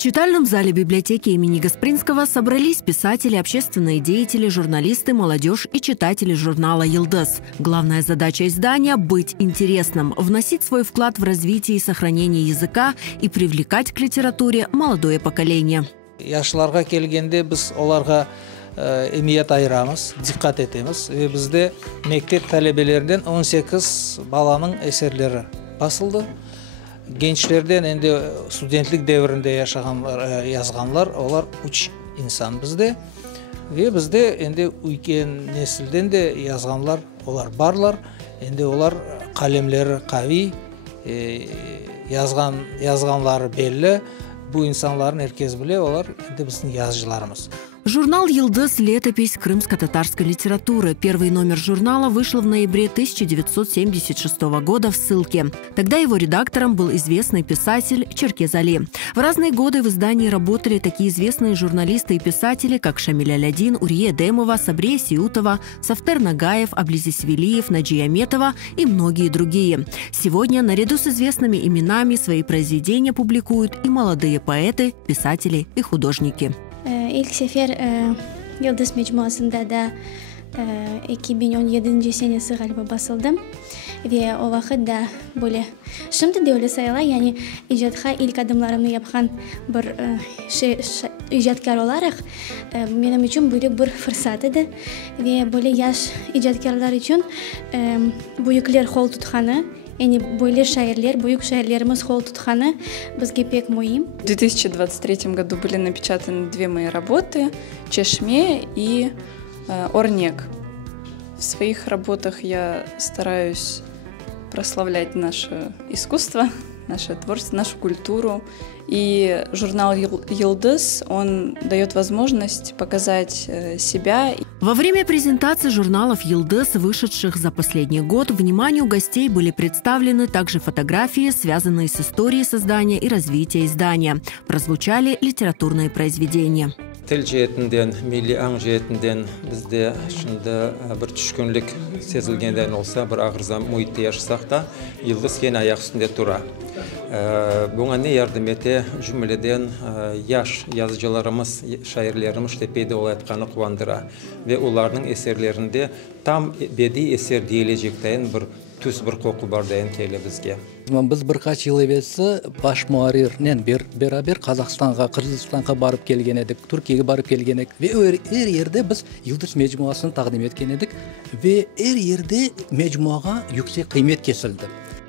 читальном зале библиотеки имени Гаспринского собрались писатели, общественные деятели, журналисты, молодежь и читатели журнала «Йылдыз». Главная задача издания – быть интересным, вносить свой вклад в развитие и сохранение языка и привлекать к литературе молодое поколение. Яшыларға келгенде біз оларға эмият айырамыз, диққат етеміз. Бізде мектеп талебелерден 18 баланың эсерлері басылды. Gençlerden endi studentlik devrinde yazganlar, olar uç insan bizde. Ve bizde endi uyken nesilden de yazganlar, olar barlar. Endi olar kalemleri kavi, yazganları belli. Bu insanların herkes bile olar endi bizim yazıcılarımız. Журнал «Йылдыз» – летопись крымско-татарской литературы. Первый номер журнала вышел в ноябре 1976 года в ссылке. Тогда его редактором был известный писатель Черкез Али. В разные годы в издании работали такие известные журналисты и писатели, как Шамиль Алядин, Урие Демова, Сабрия Сиутова, Сафтер Нагаев, Аблизис Велиев, Наджия Метова и многие другие. Сегодня наряду с известными именами свои произведения публикуют и молодые поэты, писатели и художники. İlk sefer Yıldız Mecmuası'nda da 2017 senesi galiba basıldım ve o vakit da böyle şimdi de öyle sayılar, yani icatha ilk adımlarımı yapan bir icatkar olarak benim için büyük bir fırsatıdı ve böyle yaş icatkarlar için büyükler hol tutkanı, yani böyle şairler, büyük şairlerimiz hol tutkanı bizge pek mühim. В 2023 году были напечатаны две мои работы «Чешме» и «Орнек». В своих работах я стараюсь прославлять наше искусство, наше творчество, нашу культуру. И журнал «Йылдыз», он дает возможность показать себя. Во время презентации журналов «Йылдыз», вышедших за последний год, вниманию гостей были представлены также фотографии, связанные с историей создания и развития издания. Прозвучали литературные произведения. Til jetinden, milli aң jetinden bizde şunda bir düşkünlük sezilgenden olsa, bir ağırzam muhitте yaşasak da Yıldız yine ayak üstünde tura. Buna ne yardım ete cümleden yaş yazıcılarımız, şairlerimiz tepede olayatkanı kuvandıra ve onların eserlerinde tam bedi eser diyecekten bir tüs bir koku var deyen keyle bizge. Biz birkaç yıl evvelsi baş muharirden beraber Kazakistan'a, Kırgızistan'a barıp kelgen edik, Türkiye'ye barıp kelgen edik ve her yerde biz Yıldız Mecmuasını takdim etken edik ve her yerde mecmuaga yüksek kıymet kesildi.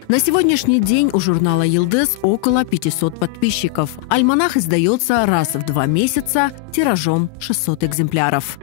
На сегодняшний день у журнала «Йылдыз» около 500 подписчиков. Альманах издается раз в 2 месяца тиражом 600 экземпляров.